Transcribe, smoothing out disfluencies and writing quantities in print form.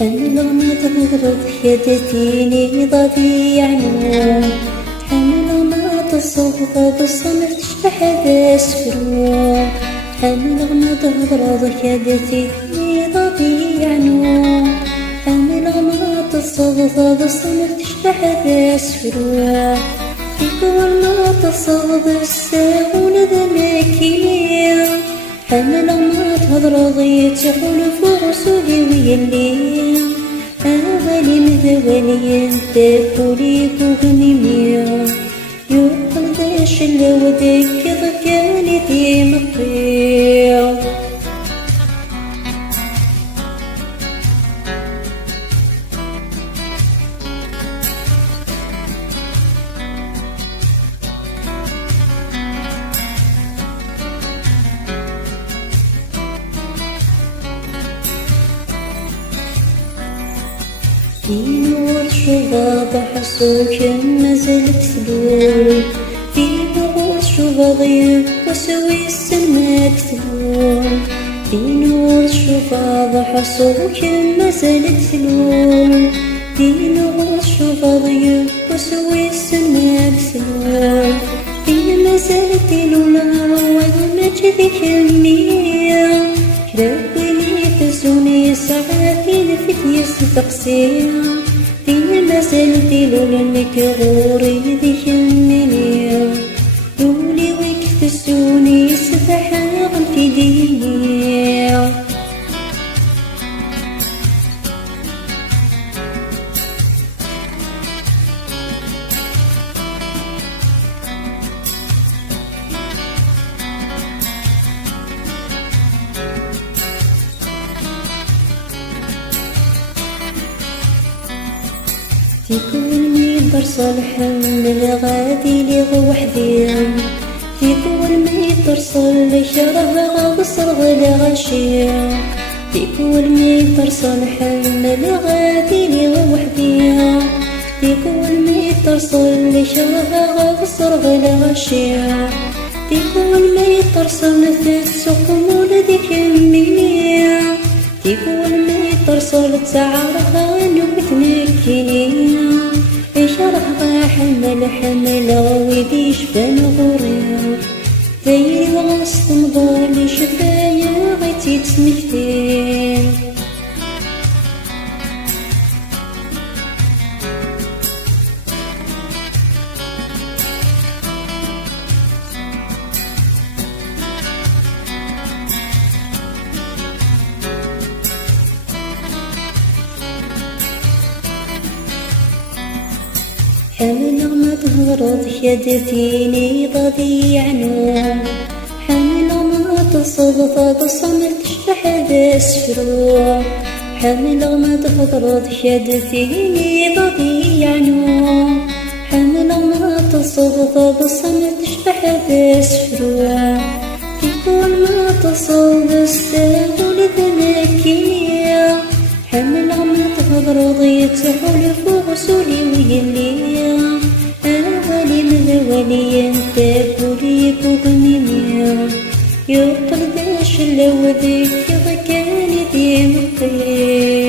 حمل ما تغرض يدتيني ضبيع نوم، حمل ما تصغض الصمت تشبح ذا سفروم، حمل ما تغرض يدتيني ضبيع نوم، حمل ما تصغض الصمت تشبح ذا سفروم، في كل ما تصغض الساغون ذا ماكينيا، حمل ما تهضرض يتحول فوق سوهي ويلي، أولي مذولي انت كوليك وغنيميا، يوقل ذا شل ودك ضكاني ذي مقيا. في نور شباب حسوك مازالت تلوم، في نور شباب وسوي السما تلوم، في نور شباب حسوك مازالت تلوم، في نور شباب وسوي السما تلوم، في مازالت تلوم وما جذي كمية، كرابني فزوني ساعاتي نفتي ستقسيم، فينا مازال ديلو لك غوري ذي كمنيا، يولي ويك فزوني سبحا غنتي دينيا. في كل ميدر صالح من غادي لي وحدي، في كل ميدر صالح شرها غصر غلا غشي، في كل ميدر صالح من غادي لي وحدي، في كل ميدر صالح شرها غصر غلا غشي، في كل ميدر صالح سوق مولدي كمية، في كل ميدر صالح تعرفها نبتمكينيا، شرها حمل ويدي شفان غوريا، ذي وغصت مضالي شفايا غيتي تسمكتين. حمل ما تهرض يدتيني ضبيع نوم، حمل ما تصغض الصمت تشبح ذا سفروم، حمل ما تهرض يدتيني ضبيع نوم، حمل ما تصغض الصمت تشبح ذا سفروم، في كل ما تصغض الساغون ذا ماكينيا، حمل ما تهضرض يتحول فوق سولي ويلي، أولي مذولي انت كوليك وغنيميا، يوقل ذا شل وذيك ضكاني ذي مقيا.